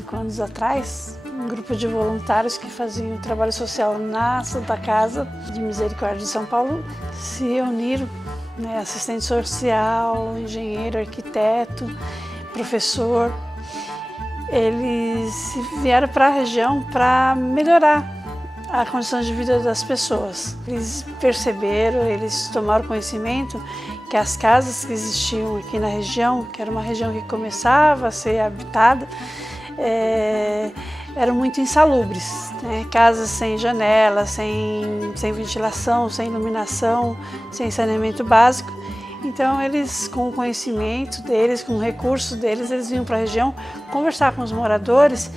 5 anos atrás, um grupo de voluntários que faziam trabalho social na Santa Casa de Misericórdia de São Paulo se reuniram, né, assistente social, engenheiro, arquiteto, professor. Eles vieram para a região para melhorar a condição de vida das pessoas. Eles perceberam, eles tomaram conhecimento que as casas que existiam aqui na região, que era uma região que começava a ser habitada, eram muito insalubres, né? Casas sem janela, sem ventilação, sem iluminação, sem saneamento básico. Então eles, com o conhecimento deles, com o recurso deles, eles vinham para a região conversar com os moradores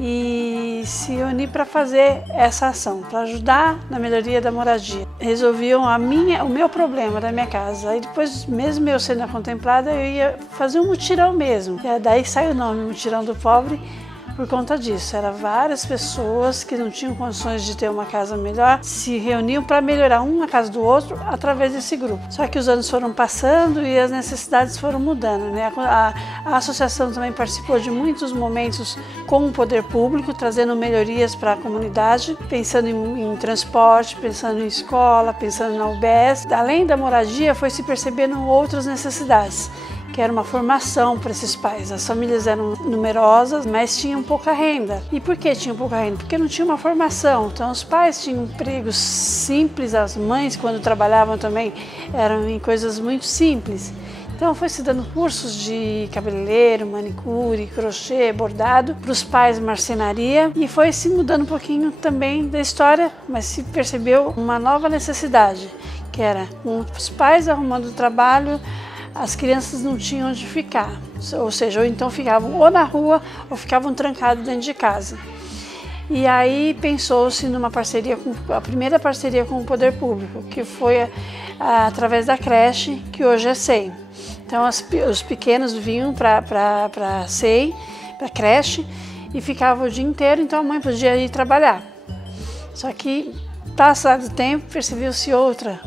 e se unir para fazer essa ação, para ajudar na melhoria da moradia. Resolviam o meu problema da minha casa. Aí depois, mesmo eu sendo contemplada, eu ia fazer um mutirão mesmo. E daí sai o nome Mutirão do Pobre por conta disso. Eram várias pessoas que não tinham condições de ter uma casa melhor, se reuniam para melhorar uma casa do outro através desse grupo. Só que os anos foram passando e as necessidades foram mudando, né? A associação também participou de muitos momentos com o poder público, trazendo melhorias para a comunidade, pensando em transporte, pensando em escola, pensando na UBS. Além da moradia, foi se percebendo outras necessidades, que era uma formação para esses pais. As famílias eram numerosas, mas tinham pouca renda. E por que tinham pouca renda? Porque não tinha uma formação. Então os pais tinham empregos simples, as mães, quando trabalhavam também, eram em coisas muito simples. Então foi se dando cursos de cabeleireiro, manicure, crochê, bordado, para os pais marcenaria, e foi se mudando um pouquinho também da história, mas se percebeu uma nova necessidade, que era os pais arrumando trabalho, as crianças não tinham onde ficar, ou seja, ou então ficavam ou na rua ou ficavam trancados dentro de casa. E aí pensou-se numa parceria, a primeira parceria com o poder público, que foi através da creche, que hoje é SEI. Então os pequenos vinham para a SEI, para a creche, e ficavam o dia inteiro, então a mãe podia ir trabalhar. Só que, passado o tempo, percebeu-se outra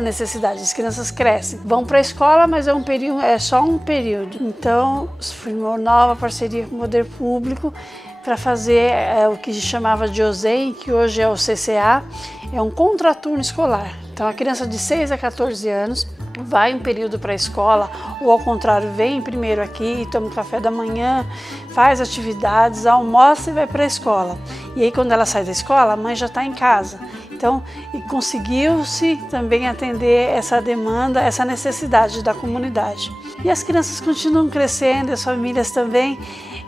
necessidade. As crianças crescem, vão para a escola, mas é só um período. Então, formou nova parceria com o poder público para fazer o que se chamava de OSEI, que hoje é o CCA, é um contraturno escolar. Então, a criança de 6 a 14 anos vai um período para a escola, ou ao contrário, vem primeiro aqui, toma um café da manhã, faz atividades, almoça e vai para a escola. E aí, quando ela sai da escola, a mãe já está em casa. Então, conseguiu-se também atender essa demanda, essa necessidade da comunidade. E as crianças continuam crescendo, as famílias também,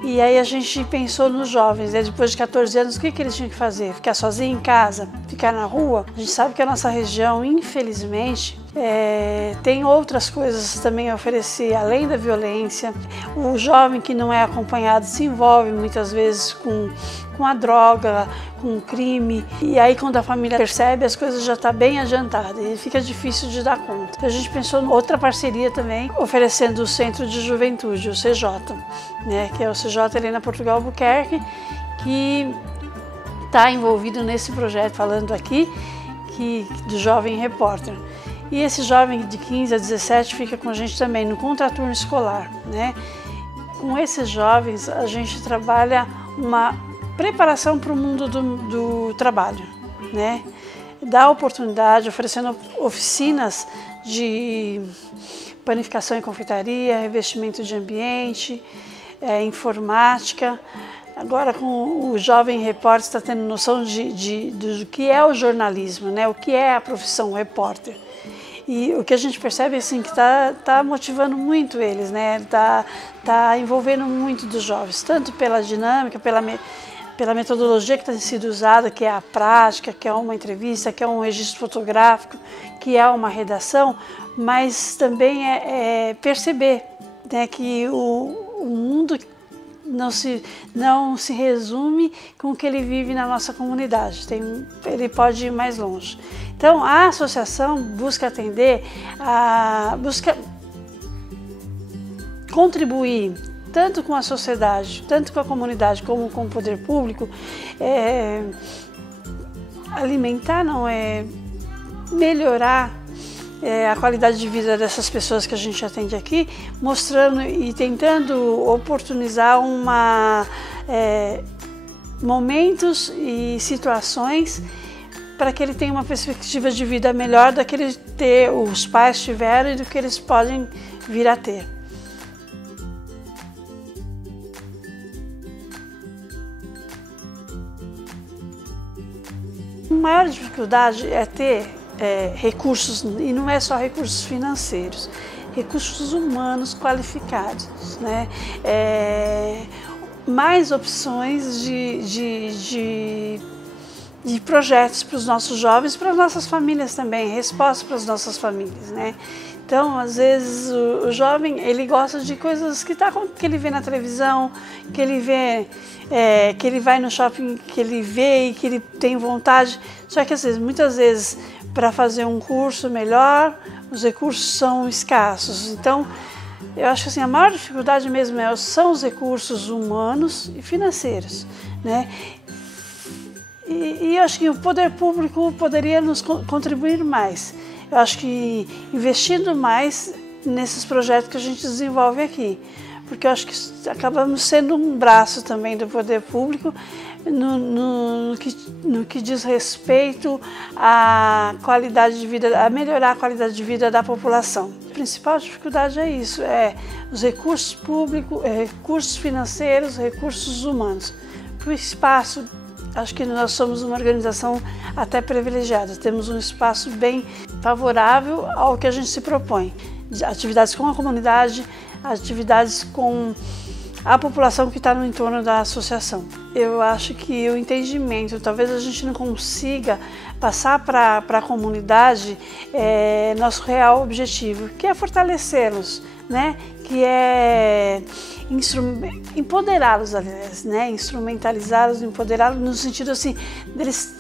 e aí a gente pensou nos jovens, né? Depois de 14 anos, o que eles tinham que fazer? Ficar sozinho em casa? Ficar na rua? A gente sabe que a nossa região, infelizmente, tem outras coisas também a oferecer, além da violência. O jovem que não é acompanhado se envolve muitas vezes com a droga, com o crime, e aí quando a família percebe, as coisas já estão bem adiantadas e fica difícil de dar conta. Então a gente pensou em outra parceria também, oferecendo o Centro de Juventude, o CJ, né, que é o CJ Helena Portugal Albuquerque, que está envolvido nesse projeto, falando aqui, do Jovem Repórter. E esse jovem de 15 a 17 fica com a gente também no contraturno escolar, né? Com esses jovens a gente trabalha uma preparação para o mundo do trabalho, né? Dá oportunidade, oferecendo oficinas de panificação e confeitaria, revestimento de ambiente, informática. Agora, com o Jovem Repórter, está tendo noção do que é o jornalismo, né? O que é a profissão repórter. E o que a gente percebe assim, que está motivando muito eles, né? Tá envolvendo muito dos jovens, tanto pela dinâmica, pela metodologia que tem sido usada, que é a prática, que é uma entrevista, que é um registro fotográfico, que é uma redação, mas também perceber, né, que o mundo não se resume com o que ele vive na nossa comunidade, ele pode ir mais longe. Então a associação busca busca contribuir tanto com a sociedade, tanto com a comunidade, como com o poder público, melhorar a qualidade de vida dessas pessoas que a gente atende aqui, mostrando e tentando oportunizar momentos e situações para que ele tenha uma perspectiva de vida melhor do que os pais tiveram e do que eles podem vir a ter. A maior dificuldade é ter recursos, e não é só recursos financeiros, recursos humanos qualificados, né? Mais opções de projetos para os nossos jovens, para as nossas famílias também, resposta para as nossas famílias, né? Então, às vezes, o jovem, ele gosta de coisas que ele vê na televisão, que ele vê, que ele vai no shopping, que ele vê e que ele tem vontade. Só que, muitas vezes, para fazer um curso melhor, os recursos são escassos. Então, eu acho que assim, a maior dificuldade mesmo são os recursos humanos e financeiros, né? E eu acho que o poder público poderia nos contribuir mais. Eu acho que investindo mais nesses projetos que a gente desenvolve aqui, porque eu acho que acabamos sendo um braço também do poder público no que diz respeito à qualidade de vida, a melhorar a qualidade de vida da população. A principal dificuldade é isso, os recursos públicos, recursos financeiros, recursos humanos. Para o espaço, acho que nós somos uma organização até privilegiada, temos um espaço bem favorável ao que a gente se propõe. Atividades com a comunidade, atividades com a população que está no entorno da associação. Eu acho que o entendimento, talvez a gente não consiga passar para a comunidade nosso real objetivo, que é fortalecê-los, né? Que é empoderá-los, aliás, né? Instrumentalizá-los, empoderá-los no sentido assim, deles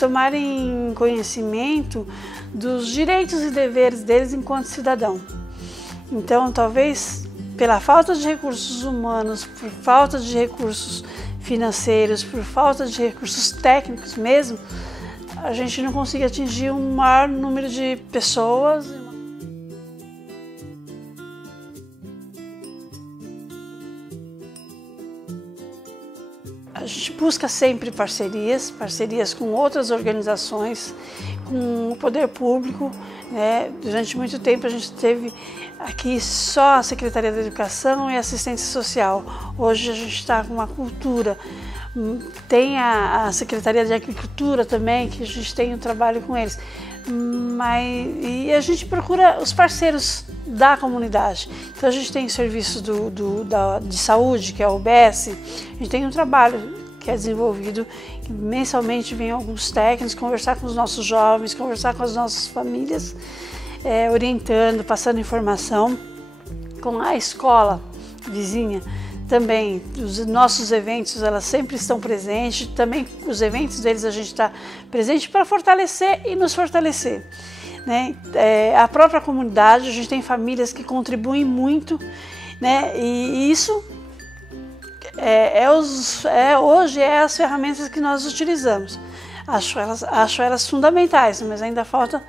tomarem conhecimento dos direitos e deveres deles enquanto cidadão. Então, talvez pela falta de recursos humanos, por falta de recursos financeiros, por falta de recursos técnicos mesmo, a gente não consiga atingir um maior número de pessoas. A gente busca sempre parcerias com outras organizações, com o poder público, né? Durante muito tempo a gente teve aqui só a Secretaria da Educação e Assistência Social. Hoje a gente está com uma cultura, tem a Secretaria de Agricultura também, que a gente tem um trabalho com eles. E a gente procura os parceiros da comunidade. Então a gente tem o serviço de saúde, que é o UBS, a gente tem um trabalho que é desenvolvido, que mensalmente vem alguns técnicos conversar com os nossos jovens, conversar com as nossas famílias, orientando, passando informação. Com a escola vizinha também, os nossos eventos, elas sempre estão presentes, também os eventos deles a gente está presente para fortalecer e nos fortalecer, né? A própria comunidade, a gente tem famílias que contribuem muito, né? E isso hoje é as ferramentas que nós utilizamos. Acho elas fundamentais, mas ainda falta,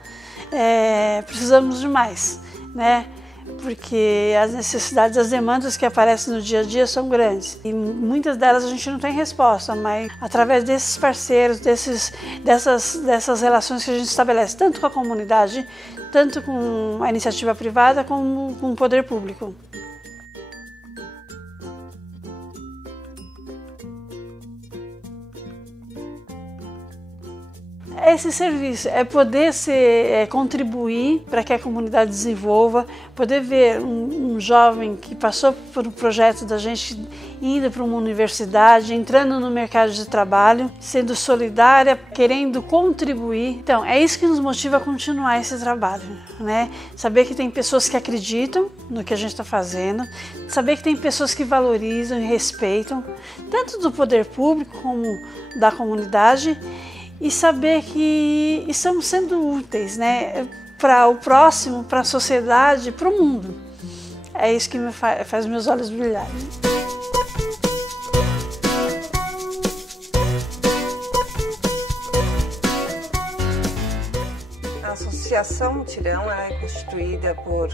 precisamos de mais, né? Porque as necessidades, as demandas que aparecem no dia a dia são grandes e muitas delas a gente não tem resposta, mas através desses parceiros, dessas relações que a gente estabelece tanto com a comunidade, tanto com a iniciativa privada como com o poder público. Esse serviço é poder contribuir para que a comunidade desenvolva, poder ver um jovem que passou por um projeto da gente indo para uma universidade, entrando no mercado de trabalho, sendo solidária, querendo contribuir. Então, é isso que nos motiva a continuar esse trabalho, né? Saber que tem pessoas que acreditam no que a gente está fazendo, saber que tem pessoas que valorizam e respeitam, tanto do poder público como da comunidade, e saber que estamos sendo úteis, né, para o próximo, para a sociedade, para o mundo. É isso que faz meus olhos brilharem. A associação Mutirão ela é constituída por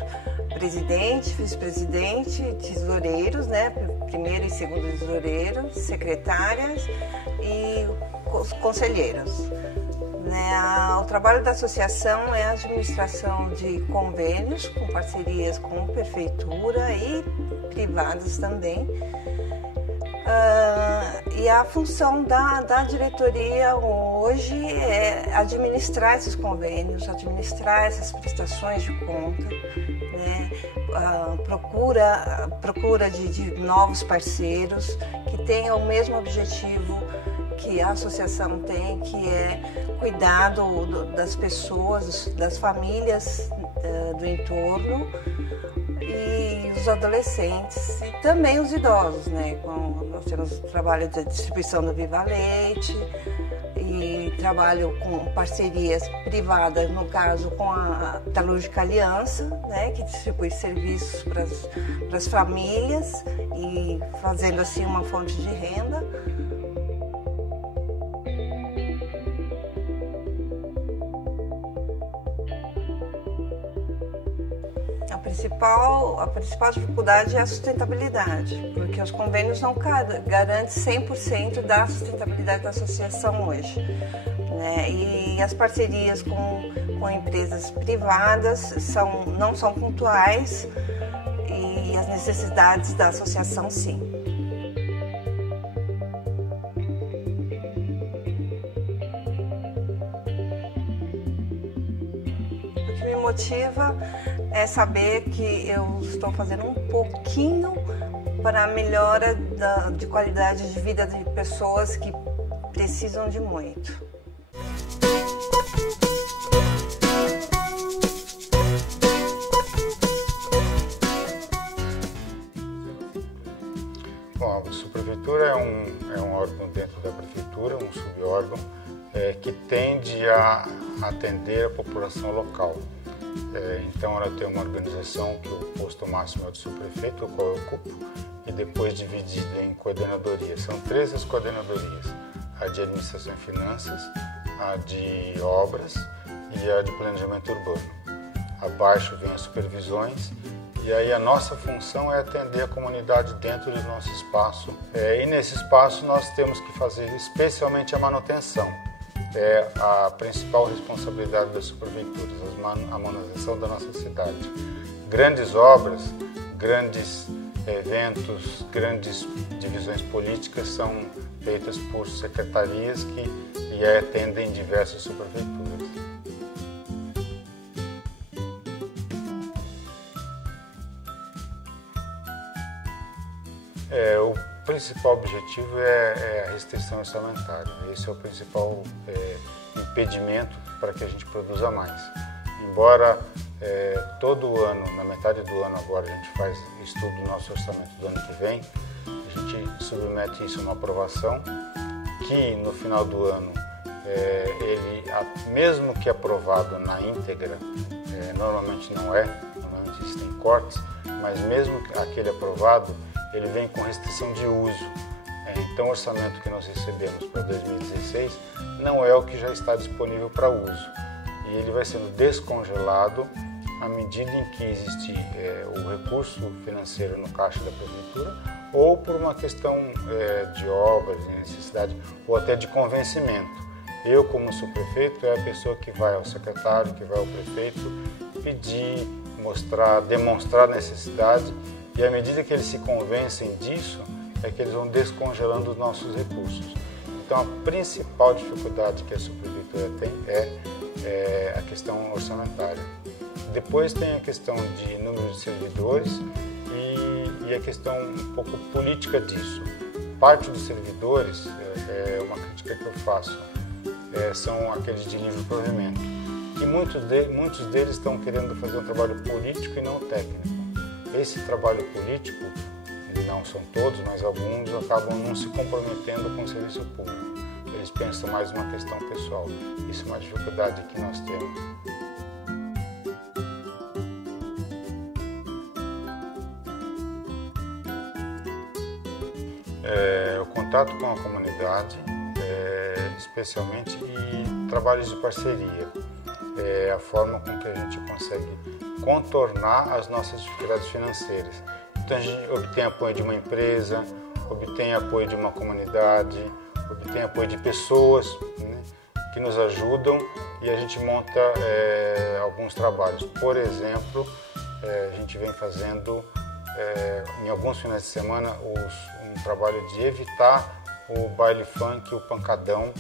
presidente, vice-presidente, tesoureiros, né? Primeiro e segundo tesoureiros, secretárias e conselheiros. O trabalho da associação é a administração de convênios com parcerias com prefeitura e privadas também. E a função da diretoria hoje é administrar esses convênios, administrar essas prestações de conta, né? Procura de novos parceiros que tenham o mesmo objetivo que a associação tem, que é cuidar das pessoas, das famílias do entorno e os adolescentes e também os idosos, né? Nós temos o trabalho da distribuição do Viva Leite e trabalho com parcerias privadas, no caso com a Metalúrgica Aliança, né? Que distribui serviços para as famílias e fazendo assim uma fonte de renda. A principal dificuldade é a sustentabilidade, porque os convênios não garantem 100% da sustentabilidade da associação hoje, né? E as parcerias com empresas privadas não são pontuais e as necessidades da associação sim. O que me motiva é saber que eu estou fazendo um pouquinho para a melhora de qualidade de vida de pessoas que precisam de muito. Bom, a subprefeitura é um órgão dentro da prefeitura, um subórgão que tende a atender a população local. Então ela tem uma organização que o posto máximo é do subprefeito, o qual eu ocupo, e depois dividida em coordenadorias. São 3 as coordenadorias, a de administração e finanças, a de obras e a de planejamento urbano. Abaixo vem as supervisões e aí a nossa função é atender a comunidade dentro do nosso espaço. E nesse espaço nós temos que fazer especialmente a manutenção. É a principal responsabilidade das subprefeituras, a manutenção da nossa cidade. Grandes obras, grandes eventos, grandes divisões políticas são feitas por secretarias que atendem diversas subprefeituras. O principal objetivo é a restrição orçamentária. Esse é o principal impedimento para que a gente produza mais. Embora todo ano, na metade do ano agora, a gente faz estudo do nosso orçamento do ano que vem, a gente submete isso a uma aprovação, que no final do ano, mesmo que aprovado na íntegra, normalmente não normalmente existem cortes, mas mesmo aquele aprovado, ele vem com restrição de uso. Então o orçamento que nós recebemos para 2016 não é o que já está disponível para uso. E ele vai sendo descongelado à medida em que existe o recurso financeiro no caixa da prefeitura ou por uma questão de obras, de necessidade ou até de convencimento. Eu, como subprefeito, é a pessoa que vai ao secretário, que vai ao prefeito pedir, demonstrar a necessidade. E à medida que eles se convencem disso, é que eles vão descongelando os nossos recursos. Então, a principal dificuldade que a subprefeitura tem é a questão orçamentária. Depois tem a questão de número de servidores e a questão um pouco política disso. Parte dos servidores, uma crítica que eu faço, são aqueles de livre provimento. E muitos deles estão querendo fazer um trabalho político e não técnico. Esse trabalho político, não são todos, mas alguns acabam não se comprometendo com o serviço público. Eles pensam mais numa questão pessoal. Isso é uma dificuldade que nós temos. O contato com a comunidade, especialmente, e trabalhos de parceria. é a forma com que a gente consegue contornar as nossas dificuldades financeiras. Então a gente obtém apoio de uma empresa, obtém apoio de uma comunidade, obtém apoio de pessoas, né, que nos ajudam, e a gente monta alguns trabalhos. Por exemplo, a gente vem fazendo em alguns finais de semana um trabalho de evitar o baile funk, o pancadão,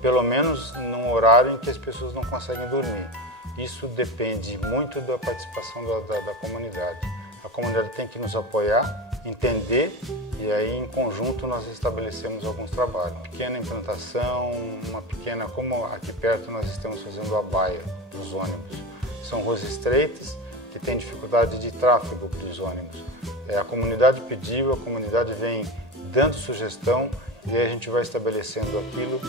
pelo menos num horário em que as pessoas não conseguem dormir. Isso depende muito da participação da comunidade. A comunidade tem que nos apoiar, entender, e aí em conjunto nós estabelecemos alguns trabalhos. Pequena implantação, uma pequena, como aqui perto nós estamos fazendo a baia dos ônibus. São ruas estreitas que têm dificuldade de tráfego dos ônibus. A comunidade pediu, a comunidade vem dando sugestão, e aí a gente vai estabelecendo aquilo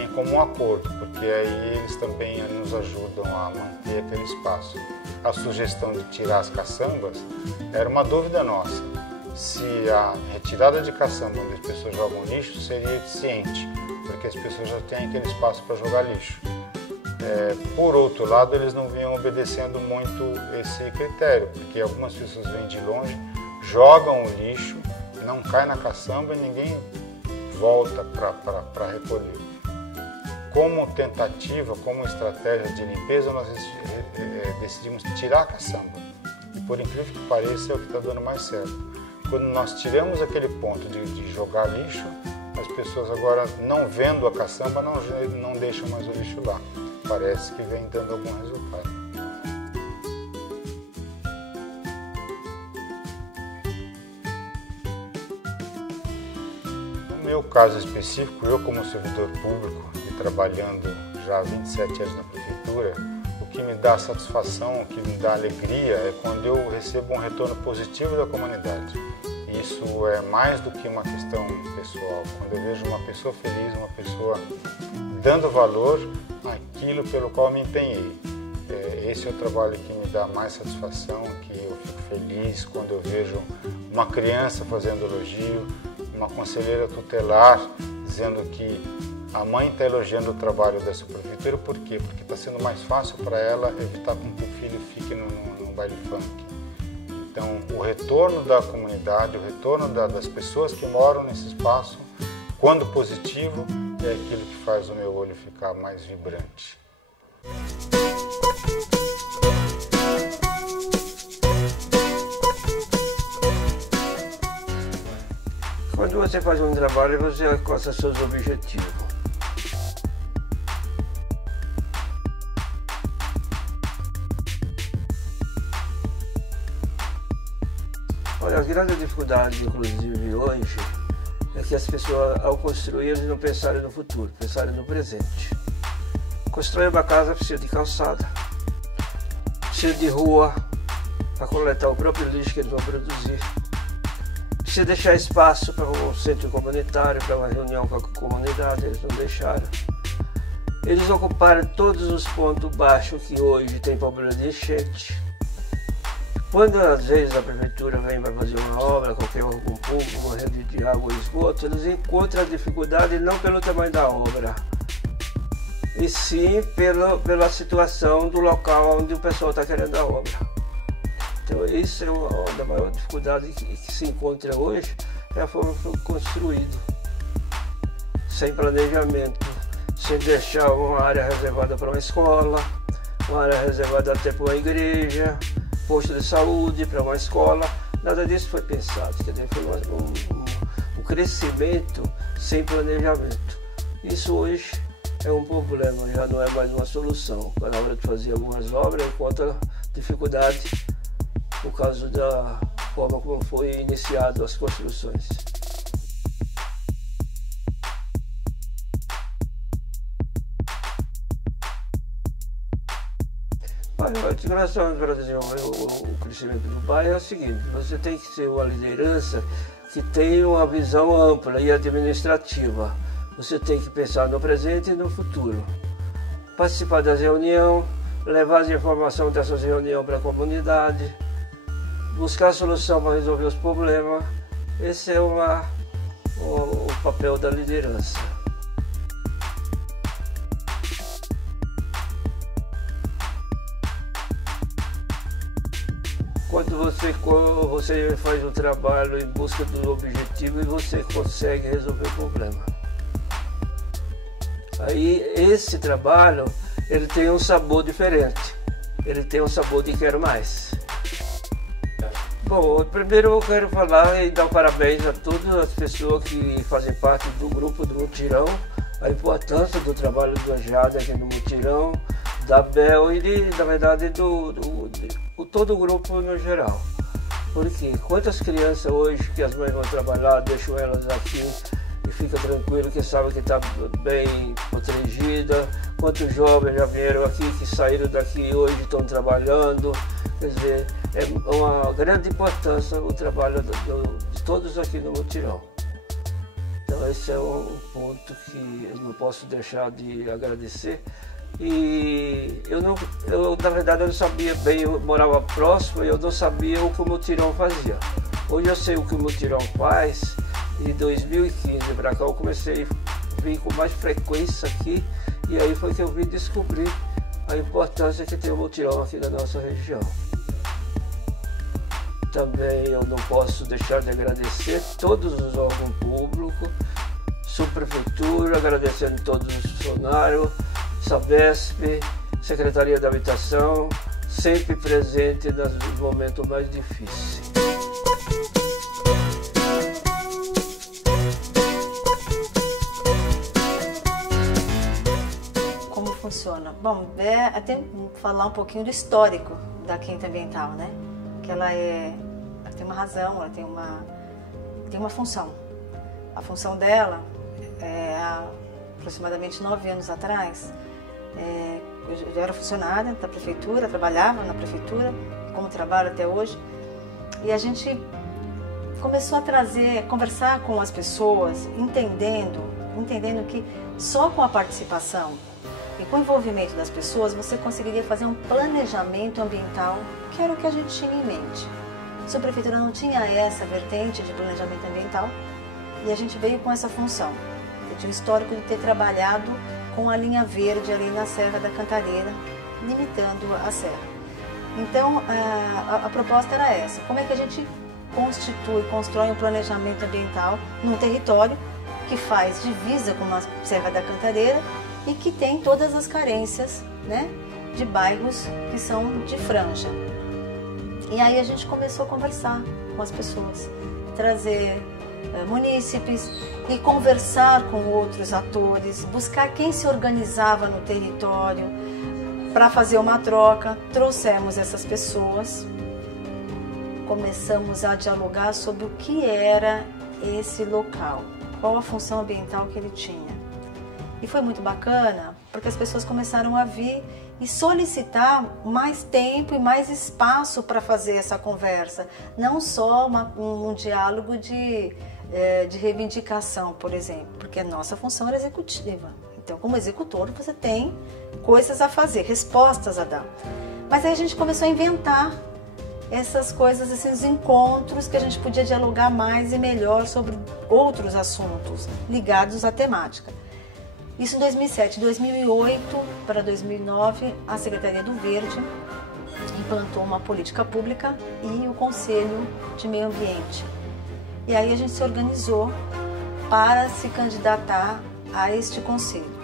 em comum acordo, porque aí eles também nos ajudam a manter aquele espaço. A sugestão de tirar as caçambas era uma dúvida nossa, se a retirada de caçamba onde as pessoas jogam lixo seria eficiente, porque as pessoas já têm aquele espaço para jogar lixo. Por outro lado, eles não vinham obedecendo muito esse critério, porque algumas pessoas vêm de longe, jogam o lixo, não cai na caçamba e ninguém volta para recolher. Como tentativa, como estratégia de limpeza, nós decidimos tirar a caçamba. E por incrível que pareça, é o que está dando mais certo. Quando nós tiramos aquele ponto de jogar lixo, as pessoas agora, não vendo a caçamba, não deixam mais o lixo lá. Parece que vem dando algum resultado. No meu caso específico, eu como servidor público e trabalhando já há 27 anos na prefeitura, o que me dá satisfação, o que me dá alegria é quando eu recebo um retorno positivo da comunidade. Isso é mais do que uma questão pessoal. Quando eu vejo uma pessoa feliz, uma pessoa dando valor àquilo pelo qual me empenhei. Esse é o trabalho que me dá mais satisfação, que eu fico feliz quando eu vejo uma criança fazendo elogio, uma conselheira tutelar dizendo que a mãe está elogiando o trabalho dessa prefeitura. Por quê? Porque está sendo mais fácil para ela evitar com que o filho fique no baile funk. Então, o retorno da comunidade, o retorno das pessoas que moram nesse espaço, quando positivo, é aquilo que faz o meu olho ficar mais vibrante. Quando você faz um trabalho, você alcança seus objetivos. Olha, as grandes dificuldades, inclusive hoje, é que as pessoas, ao construir, não pensarem no futuro, pensarem no presente. Construir uma casa precisa de calçada, precisa de rua para coletar o próprio lixo que eles vão produzir. Precisa deixar espaço para um centro comunitário, para uma reunião com a comunidade, eles não deixaram. Eles ocuparam todos os pontos baixos que hoje tem problema de enchente. Quando às vezes a prefeitura vem para fazer uma obra, qualquer órgão público, uma rede de água e esgoto, eles encontram a dificuldade não pelo tamanho da obra, e sim pela situação do local onde o pessoal está querendo a obra. Então isso é uma da maior dificuldade que se encontra hoje, é a forma que foi construído, sem planejamento, sem deixar uma área reservada para uma escola, uma área reservada até para uma igreja, posto de saúde para uma escola, nada disso foi pensado, quer dizer, foi um crescimento sem planejamento. Isso hoje é um problema, já não é mais uma solução. Na hora de fazer algumas obras, encontra dificuldade por causa da forma como foi iniciado as construções. O que nós estamos para desenvolver o crescimento do bairro é o seguinte: você tem que ser uma liderança que tenha uma visão ampla e administrativa. Você tem que pensar no presente e no futuro. Participar das reuniões, levar as informações dessas reuniões para a comunidade, buscar solução para resolver os problemas. Esse é o papel da liderança. quando você faz um trabalho em busca do objetivo e você consegue resolver o problema. Aí esse trabalho, ele tem um sabor diferente, ele tem um sabor de quero mais. Bom, primeiro eu quero falar e dar parabéns a todas as pessoas que fazem parte do grupo do Mutirão, a importância do trabalho do Anjada aqui no Mutirão, da Bel e na verdade todo o grupo no geral. Porque quantas crianças hoje que as mães vão trabalhar, deixam elas aqui e fica tranquilo que sabe que está bem protegida, quantos jovens já vieram aqui, que saíram daqui e hoje estão trabalhando. Quer dizer, é uma grande importância o trabalho de todos aqui no Mutirão. Então esse é um ponto que eu não posso deixar de agradecer. E eu na verdade eu não sabia bem, eu morava próximo e eu não sabia o que o Mutirão fazia. Hoje eu sei o que o Mutirão faz. Em 2015 para cá eu comecei a vir com mais frequência aqui e aí foi que eu vim descobrir a importância que tem o Mutirão aqui na nossa região. Também eu não posso deixar de agradecer todos os órgãos públicos, subprefeitura, agradecendo todos os funcionários, Sabesp, Secretaria da Habitação, sempre presente nos momentos mais difíceis. Como funciona? Bom, até falar um pouquinho do histórico da Quinta Ambiental, né? Que ela tem uma razão, ela tem uma função. A função dela há aproximadamente 9 anos atrás, eu já era funcionária da prefeitura, trabalhava na prefeitura, como trabalho até hoje, e a gente começou a conversar com as pessoas, entendendo que só com a participação e com o envolvimento das pessoas você conseguiria fazer um planejamento ambiental, que era o que a gente tinha em mente. A subprefeitura não tinha essa vertente de planejamento ambiental e a gente veio com essa função. Eu tinha o histórico de ter trabalhado com a linha verde ali na Serra da Cantareira, limitando a serra. Então, a proposta era essa: como é que a gente constrói um planejamento ambiental num território que faz divisa com a Serra da Cantareira e que tem todas as carências, né, de bairros que são de franja. E aí a gente começou a conversar com as pessoas, trazer munícipes e conversar com outros atores, buscar quem se organizava no território para fazer uma troca. Trouxemos essas pessoas, começamos a dialogar sobre o que era esse local, qual a função ambiental que ele tinha. E foi muito bacana, porque as pessoas começaram a vir e solicitar mais tempo e mais espaço para fazer essa conversa. Não só um diálogo de reivindicação, por exemplo, porque a nossa função era executiva. Então, como executor, você tem coisas a fazer, respostas a dar. Mas aí a gente começou a inventar essas coisas, esses encontros que a gente podia dialogar mais e melhor sobre outros assuntos ligados à temática. Isso em 2007. Em 2008 para 2009, a Secretaria do Verde implantou uma política pública e o Conselho de Meio Ambiente. E aí a gente se organizou para se candidatar a este conselho.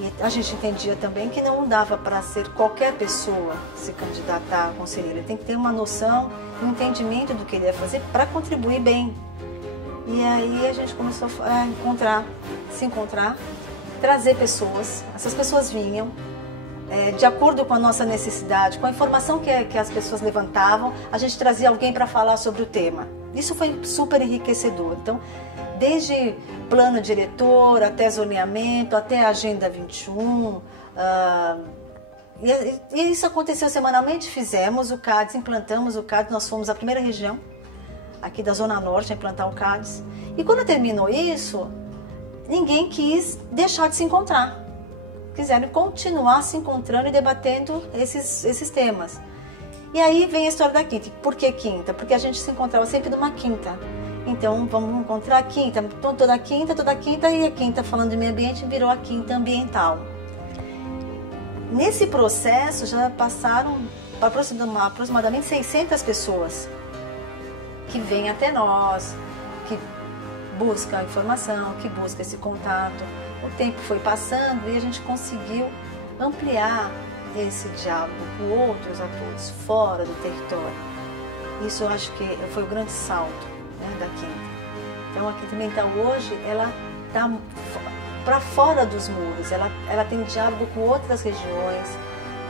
E a gente entendia também que não dava para ser qualquer pessoa se candidatar a conselheiro. Ele tem que ter uma noção, um entendimento do que ele ia fazer para contribuir bem. E aí a gente começou a se encontrar, trazer pessoas. Essas pessoas vinham de acordo com a nossa necessidade, com a informação que as pessoas levantavam, a gente trazia alguém para falar sobre o tema. Isso foi super enriquecedor. Então, desde plano diretor, até zoneamento, até a Agenda 21, e isso aconteceu semanalmente. Fizemos o CADES, implantamos o CADES, nós fomos a primeira região aqui da Zona Norte a implantar o CADES. E quando terminou isso, ninguém quis deixar de se encontrar. Quiseram continuar se encontrando e debatendo esses temas. E aí vem a história da quinta. Por que quinta? Porque a gente se encontrava sempre numa quinta. Então vamos encontrar a quinta. Então, toda quinta, e a quinta falando de meio ambiente virou a quinta ambiental. Nesse processo já passaram aproximadamente 600 pessoas que vêm até nós, que buscam informação, que buscam esse contato. O tempo foi passando e a gente conseguiu ampliar esse diálogo com outros atores fora do território. Isso eu acho que foi o grande salto, né, da Quinta. Então a Quinta Ambiental hoje, ela está para fora dos muros, ela tem diálogo com outras regiões,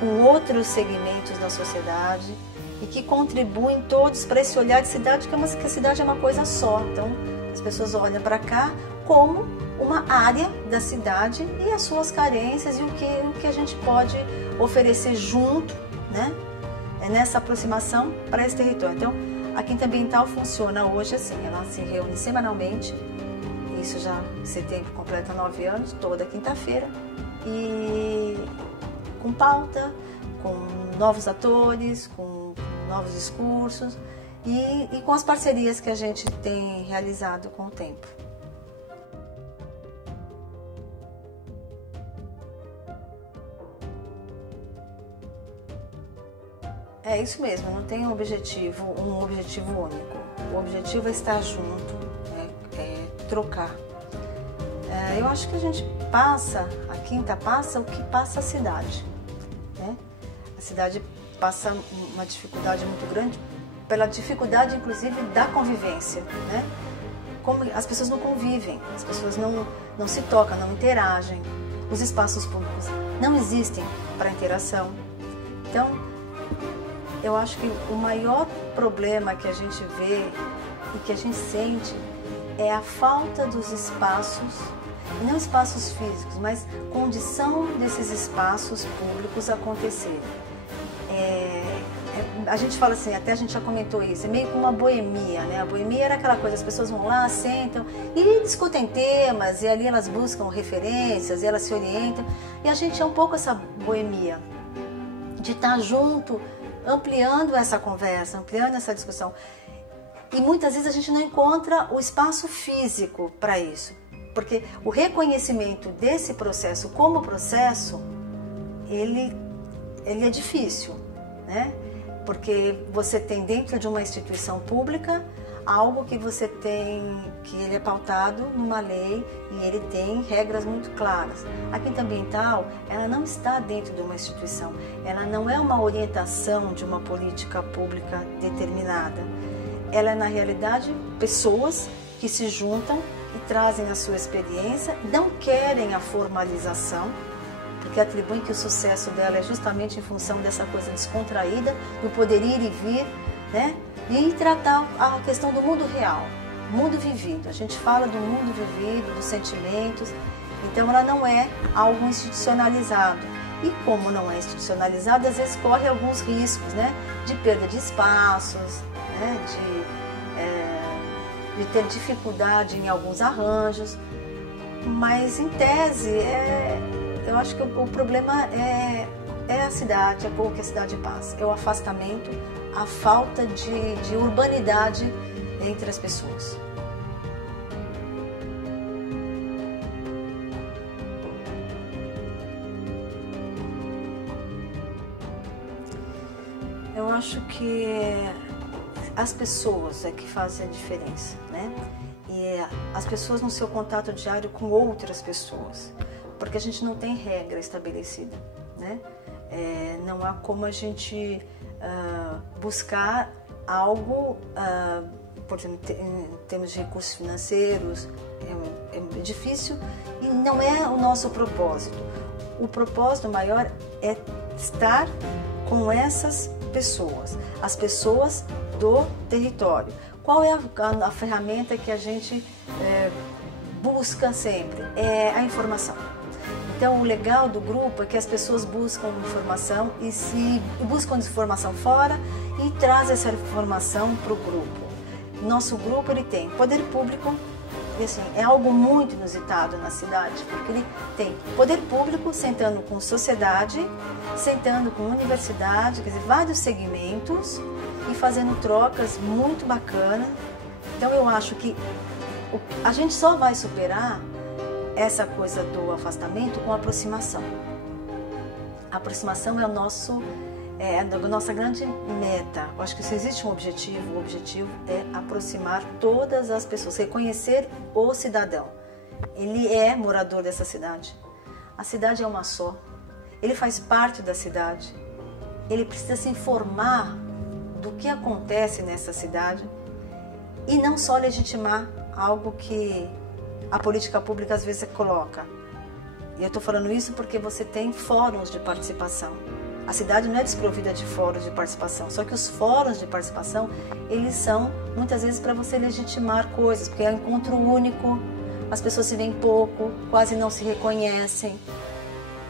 com outros segmentos da sociedade e que contribuem todos para esse olhar de cidade, que a cidade é uma coisa só. Então as pessoas olham para cá como uma área da cidade e as suas carências e o que a gente pode oferecer junto, né, nessa aproximação para esse território. Então, a Quinta Ambiental funciona hoje assim, ela se reúne semanalmente, isso já em setembro completa 9 anos, toda quinta-feira, e com pauta, com novos atores, com novos discursos e com as parcerias que a gente tem realizado com o tempo. É isso mesmo, não tem um objetivo único. O objetivo é estar junto, é trocar. Eu acho que a gente a Quinta passa o que passa a cidade, né? A cidade passa uma dificuldade muito grande, pela dificuldade inclusive da convivência, né? Como as pessoas não convivem, as pessoas não se tocam, não interagem, os espaços públicos não existem para interação. Então, eu acho que o maior problema que a gente vê e que a gente sente é a falta dos espaços, não espaços físicos, mas condição desses espaços públicos acontecerem. A gente fala assim, até a gente já comentou isso, é meio como uma boemia, né? A boemia era aquela coisa, as pessoas vão lá, sentam e discutem temas, e ali elas buscam referências, e elas se orientam, e a gente é um pouco essa boemia, de estar junto, ampliando essa conversa, ampliando essa discussão. E muitas vezes a gente não encontra o espaço físico para isso, porque o reconhecimento desse processo como processo, ele é difícil, né? Porque você tem dentro de uma instituição pública algo que que ele é pautado numa lei e ele tem regras muito claras. A Quinta Ambiental, ela não está dentro de uma instituição, ela não é uma orientação de uma política pública determinada. Ela é, na realidade, pessoas que se juntam e trazem a sua experiência, não querem a formalização, porque atribuem que o sucesso dela é justamente em função dessa coisa descontraída, do poder ir e vir, né? E tratar a questão do mundo real, mundo vivido. A gente fala do mundo vivido, dos sentimentos, então ela não é algo institucionalizado. E como não é institucionalizado, às vezes corre alguns riscos, né? De perda de espaços, né? De ter dificuldade em alguns arranjos, mas em tese eu acho que o problema é a cidade, é o que a cidade passa, é o afastamento, a falta de urbanidade entre as pessoas. Eu acho que as pessoas é que fazem a diferença, né? E as pessoas no seu contato diário com outras pessoas, porque a gente não tem regra estabelecida, né? Não há como a gente buscar algo, por exemplo, em termos de recursos financeiros, é difícil e não é o nosso propósito. O propósito maior é estar com essas pessoas, as pessoas do território. Qual é a ferramenta que a gente busca sempre? É a informação. Então, o legal do grupo é que as pessoas buscam informação e buscam informação fora e trazem essa informação para o grupo. Nosso grupo ele tem poder público, e assim, é algo muito inusitado na cidade, porque ele tem poder público sentando com sociedade, sentando com universidade, quer dizer, vários segmentos e fazendo trocas muito bacanas. Então, eu acho que a gente só vai superar essa coisa do afastamento com aproximação. A aproximação é nossa grande meta. Eu acho que se existe um objetivo, o objetivo é aproximar todas as pessoas, reconhecer o cidadão. Ele é morador dessa cidade. A cidade é uma só. Ele faz parte da cidade. Ele precisa se informar do que acontece nessa cidade e não só legitimar algo que a política pública às vezes coloca. E eu estou falando isso porque você tem fóruns de participação. A cidade não é desprovida de fóruns de participação, só que os fóruns de participação, eles são muitas vezes para você legitimar coisas, porque é um encontro único, as pessoas se veem pouco, quase não se reconhecem.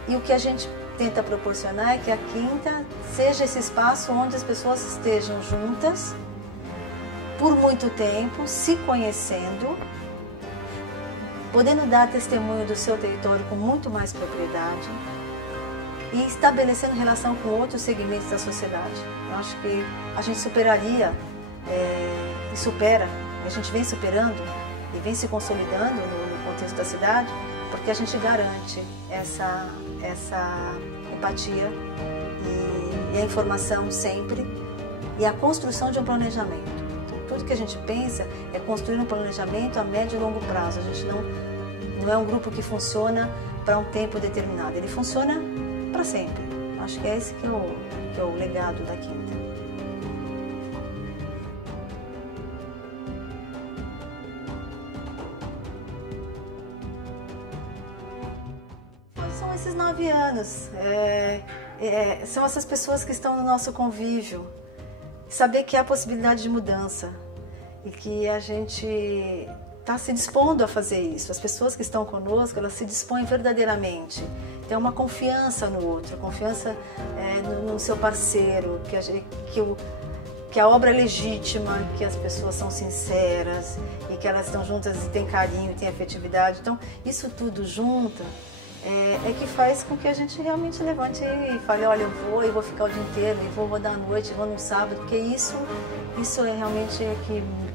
E o que a gente tenta proporcionar é que a Quinta seja esse espaço onde as pessoas estejam juntas por muito tempo, se conhecendo, podendo dar testemunho do seu território com muito mais propriedade e estabelecendo relação com outros segmentos da sociedade. Eu acho que a gente superaria e supera, a gente vem superando e vem se consolidando no contexto da cidade, porque a gente garante essa empatia e a informação sempre e a construção de um planejamento. Tudo que a gente pensa é construir um planejamento a médio e longo prazo. A gente não é um grupo que funciona para um tempo determinado, ele funciona para sempre. Acho que é esse que é o legado da Quinta. São esses 9 anos, são essas pessoas que estão no nosso convívio. Saber que há possibilidade de mudança e que a gente está se dispondo a fazer isso. As pessoas que estão conosco, elas se dispõem verdadeiramente. Tem uma confiança no outro, confiança no seu parceiro, que a obra é legítima, que as pessoas são sinceras e que elas estão juntas e têm carinho, têm afetividade. Então, isso tudo junto é que faz com que a gente realmente levante e fale, olha, eu vou ficar o dia inteiro, e vou rodar à noite, vou no sábado, porque isso é realmente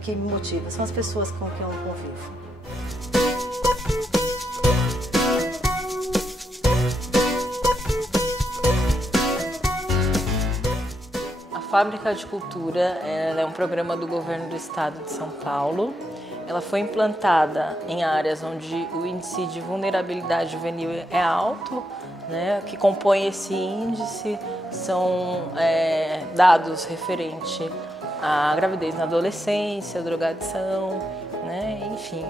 que me motiva, são as pessoas com quem eu convivo. A Fábrica de Cultura é um programa do governo do estado de São Paulo. Ela foi implantada em áreas onde o índice de vulnerabilidade juvenil é alto, né? O que compõe esse índice são dados referentes à gravidez na adolescência, drogadição, né? Enfim,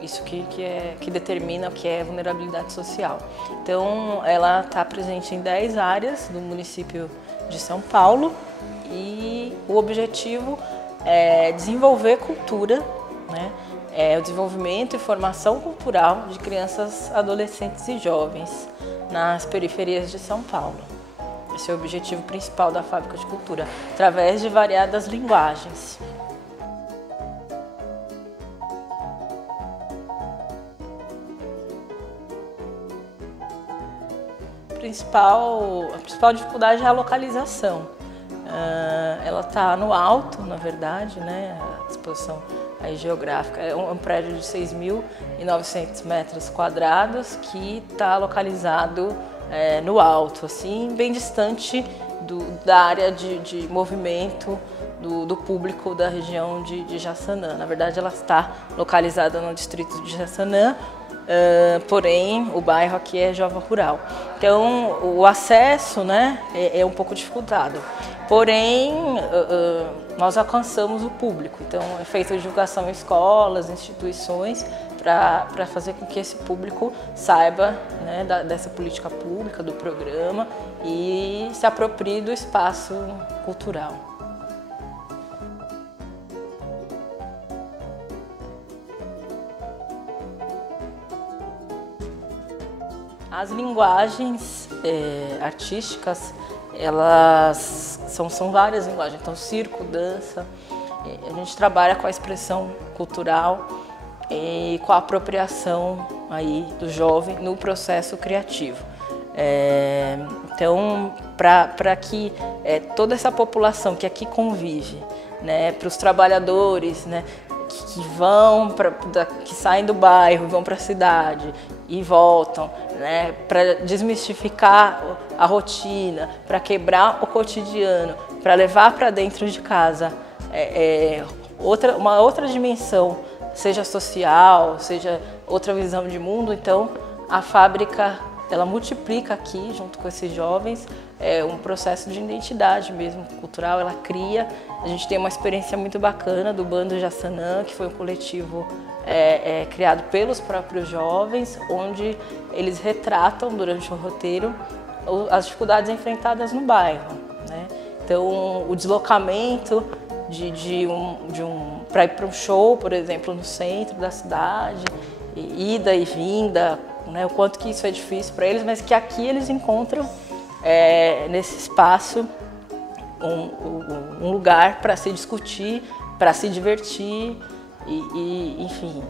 isso que determina o que é vulnerabilidade social. Então, ela está presente em 10 áreas do município de São Paulo e o objetivo é desenvolver cultura, né? O desenvolvimento e formação cultural de crianças, adolescentes e jovens nas periferias de São Paulo. Esse é o objetivo principal da Fábrica de Cultura, através de variadas linguagens. A principal dificuldade é a localização. Ela está no alto, na verdade, né? A disposição aí geográfica. É um prédio de 6.900 metros quadrados que está localizado no alto, assim, bem distante da área de movimento do público da região de Jaçanã. Na verdade, ela está localizada no distrito de Jaçanã, porém o bairro aqui é Jova Rural. Então o acesso, né, é um pouco dificultado. Porém, nós alcançamos o público, então é feita divulgação em escolas, instituições, para fazer com que esse público saiba, né, dessa política pública, do programa e se aproprie do espaço cultural. As linguagens artísticas, elas são várias linguagens, então circo, dança, a gente trabalha com a expressão cultural e com a apropriação aí do jovem no processo criativo. Então, para que toda essa população que aqui convive, né, para os trabalhadores, né, que saem do bairro, vão para a cidade e voltam, né, para desmistificar a rotina, para quebrar o cotidiano, para levar para dentro de casa uma outra dimensão, seja social, seja outra visão de mundo. Então a fábrica, ela multiplica aqui, junto com esses jovens, um processo de identidade mesmo, cultural. Ela cria. A gente tem uma experiência muito bacana do Bando Jaçanã, que foi um coletivo criado pelos próprios jovens, onde eles retratam durante o roteiro as dificuldades enfrentadas no bairro, né? Então, o deslocamento para ir para um show, por exemplo, no centro da cidade, ida e vinda, né? O quanto que isso é difícil para eles, mas que aqui eles encontram nesse espaço um lugar para se discutir, para se divertir enfim,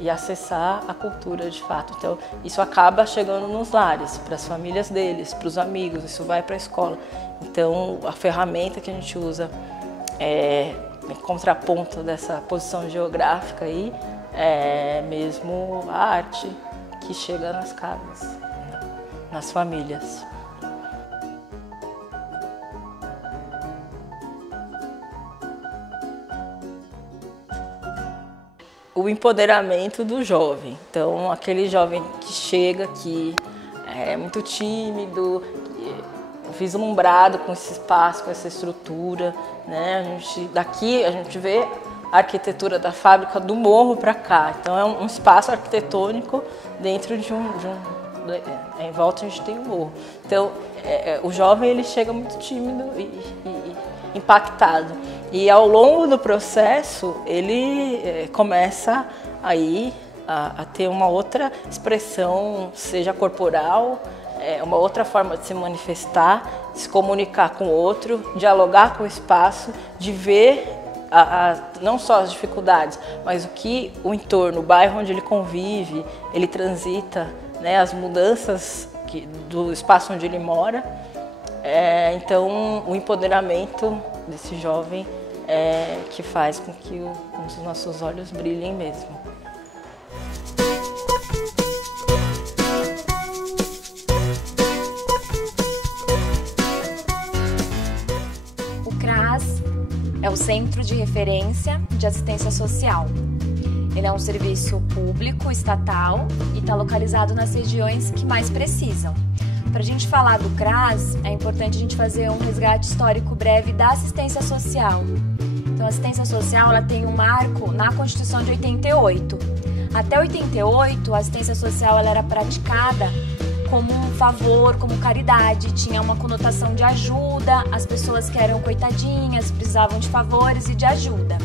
e acessar a cultura de fato. Então, isso acaba chegando nos lares, para as famílias deles, para os amigos, isso vai para a escola. Então, a ferramenta que a gente usa em contraponto dessa posição geográfica aí é mesmo a arte que chega nas casas, nas famílias. O empoderamento do jovem. Então, aquele jovem que chega aqui é muito tímido, vislumbrado com esse espaço, com essa estrutura, né? Daqui a gente vê a arquitetura da fábrica do morro para cá. Então, é um espaço arquitetônico dentro de em volta a gente tem um morro. Então, o jovem ele chega muito tímido e impactado. E ao longo do processo, ele começa aí a ter uma outra expressão, seja corporal, uma outra forma de se manifestar, de se comunicar com o outro, dialogar com o espaço, de ver não só as dificuldades, mas o que o entorno, o bairro onde ele convive, ele transita, né, as mudanças do espaço onde ele mora. Então, o empoderamento desse jovem que faz com que os nossos olhos brilhem mesmo. O CRAS é o Centro de Referência de Assistência Social. Ele é um serviço público, estatal, e está localizado nas regiões que mais precisam. Para a gente falar do CRAS, é importante a gente fazer um resgate histórico breve da assistência social. Então, a assistência social ela tem um marco na Constituição de 88. Até 88, a assistência social ela era praticada como um favor, como caridade, tinha uma conotação de ajuda, as pessoas que eram coitadinhas precisavam de favores e de ajuda.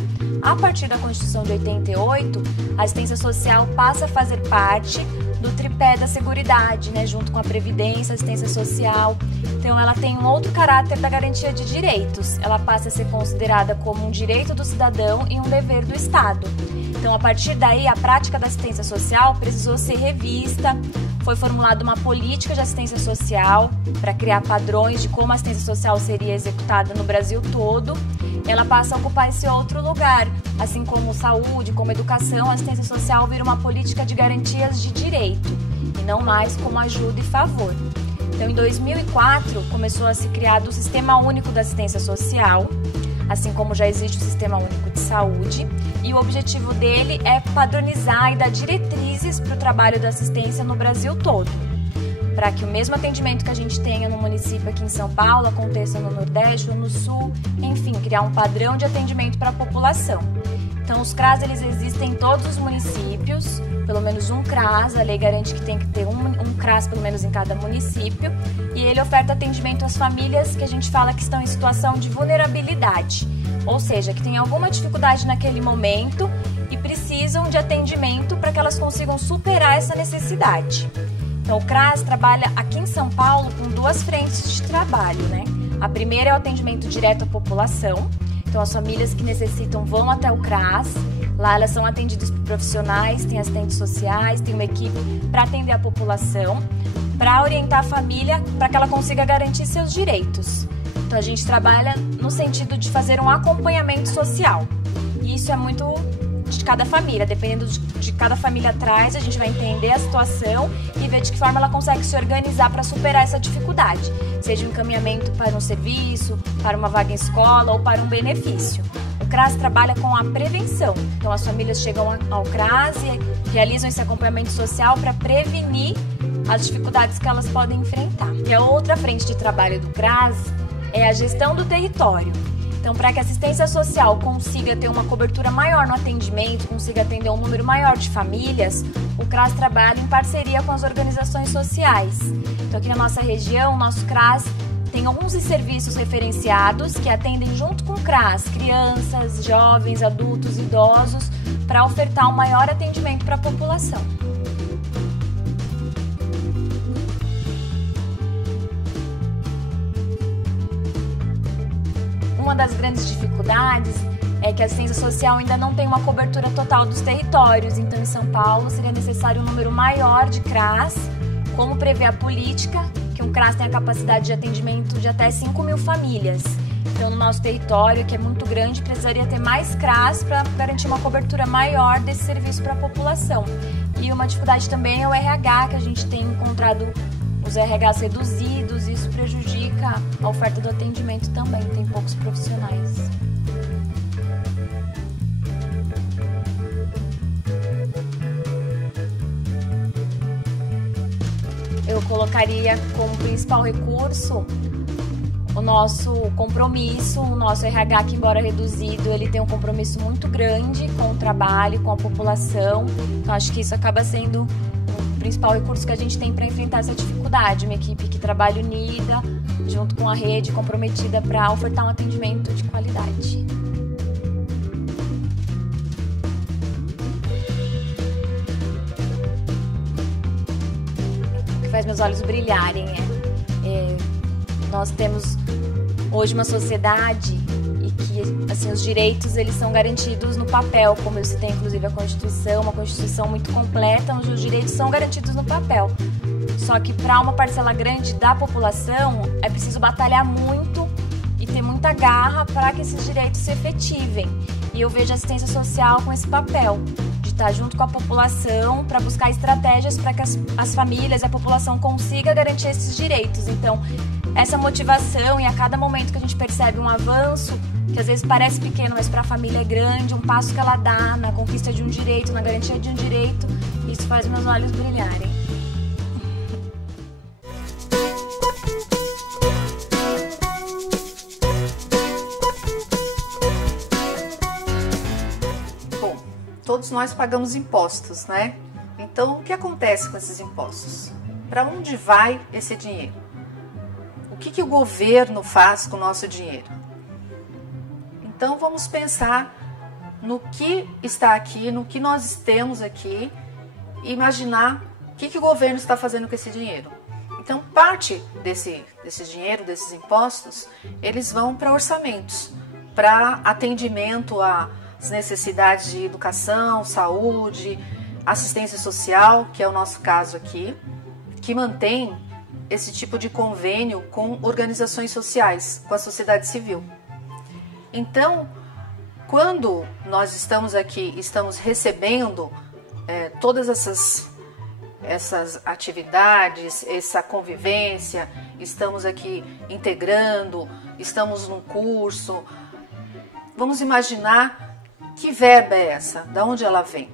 A partir da Constituição de 88, a assistência social passa a fazer parte do tripé da Seguridade, né, junto com a Previdência, a assistência social. Então, ela tem um outro caráter da garantia de direitos. Ela passa a ser considerada como um direito do cidadão e um dever do Estado. Então, a partir daí, a prática da assistência social precisou ser revista. Foi formulada uma política de assistência social para criar padrões de como a assistência social seria executada no Brasil todo. Ela passa a ocupar esse outro lugar, assim como saúde, como educação, a assistência social vira uma política de garantias de direito e não mais como ajuda e favor. Então, em 2004, começou a se criar o Sistema Único da Assistência Social, assim como já existe o Sistema Único de Saúde, e o objetivo dele é padronizar e dar diretrizes para o trabalho da assistência no Brasil todo, para que o mesmo atendimento que a gente tenha no município aqui em São Paulo aconteça no Nordeste ou no Sul, enfim, criar um padrão de atendimento para a população. Então, os CRAS eles existem em todos os municípios, pelo menos um CRAS, a lei garante que tem que ter um CRAS pelo menos em cada município, e ele oferta atendimento às famílias que a gente fala que estão em situação de vulnerabilidade, ou seja, que têm alguma dificuldade naquele momento e precisam de atendimento para que elas consigam superar essa necessidade. Então, o CRAS trabalha aqui em São Paulo com duas frentes de trabalho, né? A primeira é o atendimento direto à população. Então, as famílias que necessitam vão até o CRAS. Lá elas são atendidas por profissionais, tem assistentes sociais, tem uma equipe para atender a população, para orientar a família para que ela consiga garantir seus direitos. Então, a gente trabalha no sentido de fazer um acompanhamento social. E isso é muito de cada família. Dependendo de cada família traz, a gente vai entender a situação e ver de que forma ela consegue se organizar para superar essa dificuldade. Seja um encaminhamento para um serviço, para uma vaga em escola ou para um benefício. O CRAS trabalha com a prevenção. Então as famílias chegam ao CRAS e realizam esse acompanhamento social para prevenir as dificuldades que elas podem enfrentar. E a outra frente de trabalho do CRAS é a gestão do território. Então, para que a assistência social consiga ter uma cobertura maior no atendimento, consiga atender um número maior de famílias, o CRAS trabalha em parceria com as organizações sociais. Então, aqui na nossa região, o nosso CRAS tem 11 serviços referenciados que atendem junto com o CRAS crianças, jovens, adultos, idosos, para ofertar um maior atendimento para a população. Uma das grandes dificuldades é que a assistência social ainda não tem uma cobertura total dos territórios. Então, em São Paulo, seria necessário um número maior de CRAS, como prevê a política, que um CRAS tem a capacidade de atendimento de até 5.000 famílias. Então, no nosso território, que é muito grande, precisaria ter mais CRAS para garantir uma cobertura maior desse serviço para a população. E uma dificuldade também é o RH, que a gente tem encontrado os RHs reduzidos, e isso prejudica a oferta do atendimento também, tem poucos profissionais. Eu colocaria como principal recurso o nosso compromisso, o nosso RH, que embora reduzido, ele tem um compromisso muito grande com o trabalho, com a população. Então acho que isso acaba sendo o principal recurso que a gente tem para enfrentar essa dificuldade. Uma equipe que trabalha unida, junto com a rede, comprometida para ofertar um atendimento de qualidade. O que faz meus olhos brilharem nós temos hoje uma sociedade e que assim, os direitos eles são garantidos no papel, como eu citei inclusive a Constituição, uma Constituição muito completa, onde os direitos são garantidos no papel. Só que para uma parcela grande da população é preciso batalhar muito e ter muita garra para que esses direitos se efetivem. E eu vejo a assistência social com esse papel, de estar junto com a população para buscar estratégias para que as famílias e a população consigam garantir esses direitos. Então, essa motivação, e a cada momento que a gente percebe um avanço, que às vezes parece pequeno, mas para a família é grande, um passo que ela dá na conquista de um direito, na garantia de um direito, isso faz meus olhos brilharem. Bom, todos nós pagamos impostos, né? Então, o que acontece com esses impostos? Para onde vai esse dinheiro? O que o governo faz com o nosso dinheiro? Então vamos pensar no que está aqui, no que nós temos aqui, e imaginar o que o governo está fazendo com esse dinheiro. Então parte desse dinheiro, desses impostos, eles vão para orçamentos, para atendimento às necessidades de educação, saúde, assistência social, que é o nosso caso aqui, que mantém esse tipo de convênio com organizações sociais, com a sociedade civil. Então, quando nós estamos aqui, estamos recebendo todas essas atividades, essa convivência, estamos aqui integrando, estamos num curso, vamos imaginar que verba é essa, de onde ela vem?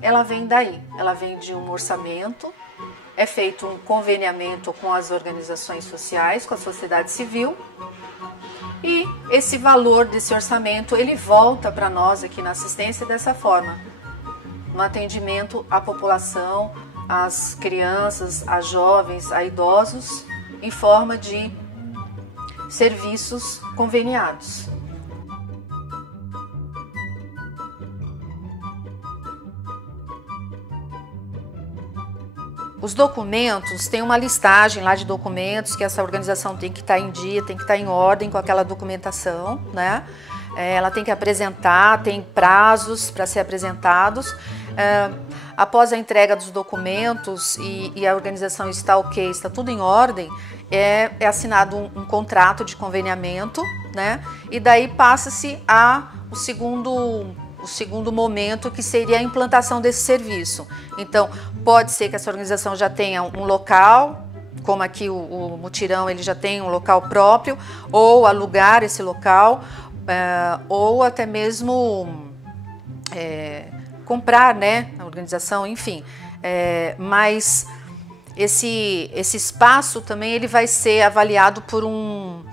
Ela vem daí, ela vem de um orçamento. É feito um conveniamento com as organizações sociais, com a sociedade civil, e esse valor desse orçamento ele volta para nós aqui na assistência dessa forma, no atendimento à população, às crianças, a jovens, a idosos, em forma de serviços conveniados. Os documentos, tem uma listagem lá de documentos que essa organização tem que estar em dia, tem que estar em ordem com aquela documentação, né? Ela tem que apresentar, tem prazos para ser apresentados. Após a entrega dos documentos e a organização está ok, está tudo em ordem, é assinado um contrato de conveniamento, né? E daí passa-se o segundo o segundo momento, que seria a implantação desse serviço. Então, pode ser que essa organização já tenha um local, como aqui o Mutirão ele já tem um local próprio, ou alugar esse local, ou até mesmo comprar, né, a organização, enfim. Mas esse espaço também ele vai ser avaliado por um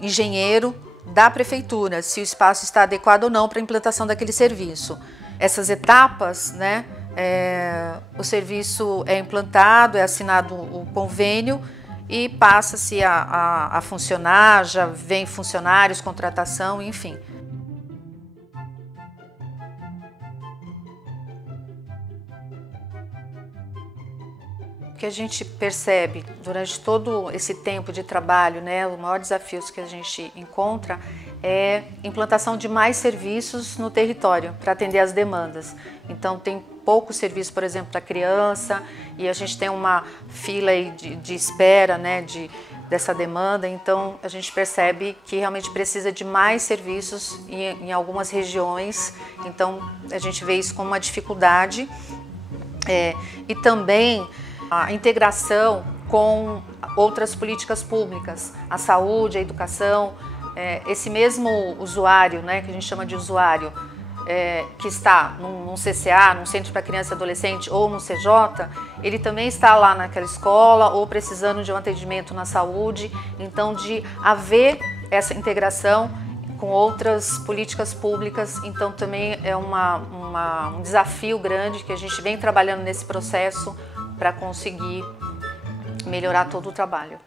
engenheiro da prefeitura, se o espaço está adequado ou não para a implantação daquele serviço. Essas etapas, né, o serviço é implantado, é assinado o convênio e passa-se a funcionar, já vem funcionários, contratação, enfim. O que a gente percebe durante todo esse tempo de trabalho, né, o maior desafio que a gente encontra é a implantação de mais serviços no território para atender às demandas. Então tem pouco serviço, por exemplo, para criança, e a gente tem uma fila aí de espera, né, dessa demanda. Então a gente percebe que realmente precisa de mais serviços em algumas regiões. Então a gente vê isso como uma dificuldade, e também a integração com outras políticas públicas, a saúde, a educação. Esse mesmo usuário, né, que a gente chama de usuário, que está num CCA, num Centro para Criança e Adolescente, ou no CJ, ele também está lá naquela escola ou precisando de um atendimento na saúde. Então, de haver essa integração com outras políticas públicas, então também é um desafio grande que a gente vem trabalhando nesse processo para conseguir melhorar todo o trabalho.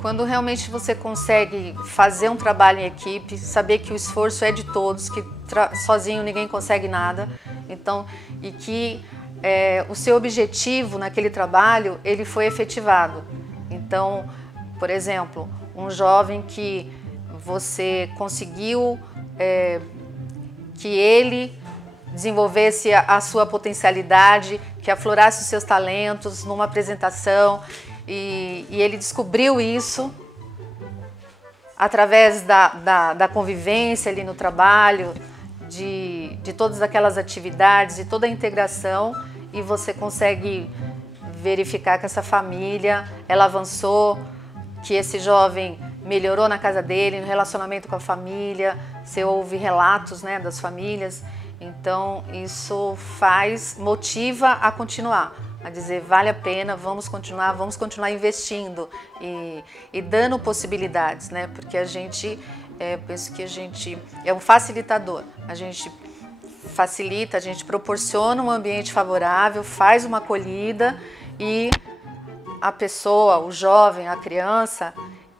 Quando realmente você consegue fazer um trabalho em equipe, saber que o esforço é de todos, que sozinho ninguém consegue nada, então, e que o seu objetivo naquele trabalho ele foi efetivado. Então, por exemplo, um jovem que você conseguiu que ele desenvolvesse a sua potencialidade, que aflorasse os seus talentos numa apresentação, e ele descobriu isso através da convivência ali no trabalho, de todas aquelas atividades, de toda a integração, e você consegue verificar que essa família, ela avançou, que esse jovem melhorou na casa dele, no relacionamento com a família, você ouve relatos, né, das famílias. Então isso motiva a continuar, a dizer vale a pena, vamos continuar investindo e dando possibilidades, né, porque a gente, penso que a gente é um facilitador, a gente facilita, a gente proporciona um ambiente favorável, faz uma acolhida, e a pessoa, o jovem, a criança,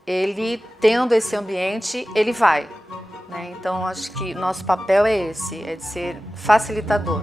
ele tendo esse ambiente, ele vai, né? Então acho que nosso papel é esse, é de ser facilitador.